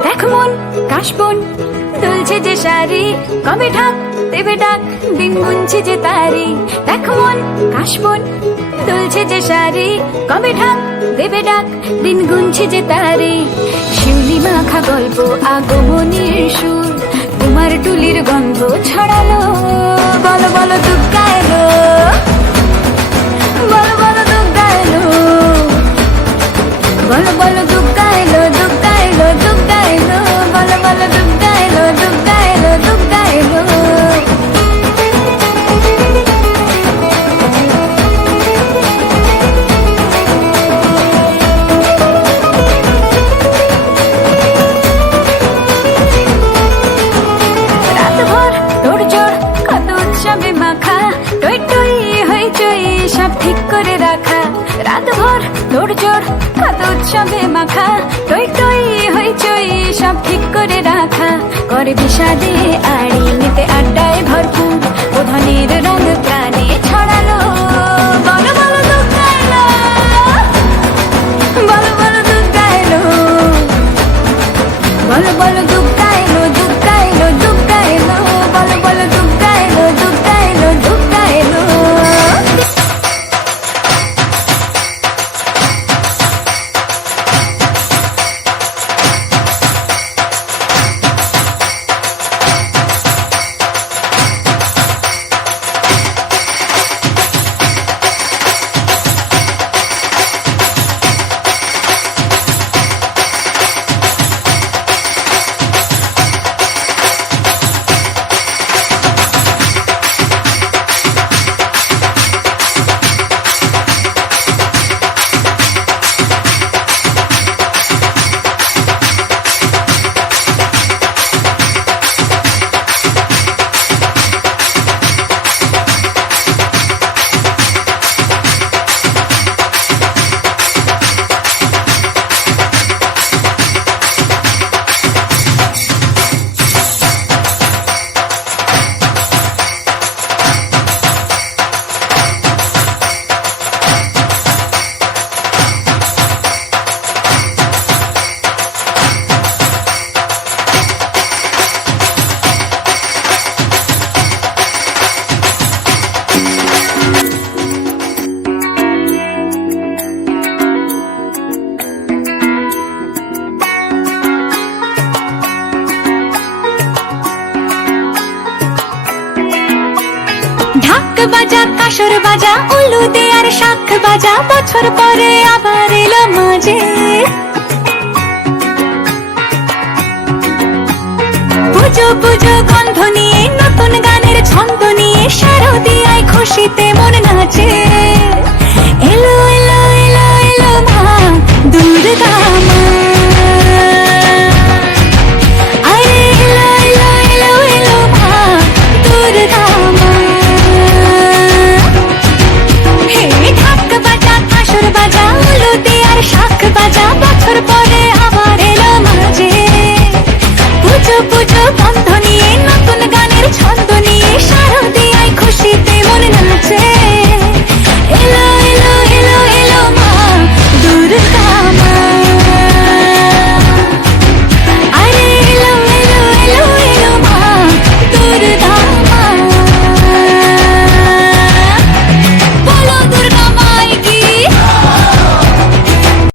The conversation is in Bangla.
দেখ মন কাশবন দুলছে যে শাড়ি, কবে ঢাক দেবে ডাক, দিন গুনছে যে তারি। দেখ মন কাশবন দুলছে যে শাড়ি, কবে ঢাক দেবে ডাক, দিন গুনছে যে তারি। শিউলি মাখা গল্প আগমনীর সুর, তোমার টুলির গন্ধ ছড়ালো। বলো বলো দুর্গা এলো, বলো বলো দুর্গা এলো, বলো বলো দুর্গা এলো, দুর্গা এলো, দুর্গা এলো, বলো বলো দুর্গা এলো, দুর্গা এলো, দুর্গা এলো। রাতভর তোড়জোড় কত উৎসবে মাখা, টই টই হইচই সব ঠিক করে রাখা। রাতভর তোড়জোড় কত উৎসবে মাখা, টই টই হইচই সব ঠিক করে রাখা। করে বিষাদে আড়ি নিতে আড্ডায় ভরপুর, বোধনের রং প্রাণে ছড়ালো। বলো বলো দুর্গা এলো, বলো বলো দুর্গা এলো, বলো বলো দুর্গা এলো, দুর্গা এলো, দুর্গা এলো, বলো বলো দুর্গা এলো, দুর্গা এলো, দুর্গা এলো। ঢাক বাজা কাসর বাজা উলুদে আর শাখ বাজা, বছর পরে আবার এলো মাঝে। পুজো পুজো গন্ধ নিয়ে, নতুন গানের ছন্দ নিয়ে, শারদিয়ায় খুশিতে মন নাচে। এলো এলো এলো এলো মা দুর্গা মা, আরে এলো এলো এলো এলো মা দুর্গা মা। হে ঢাক বাজা কাসর বাজা উলুদে আর শাখ বাজা,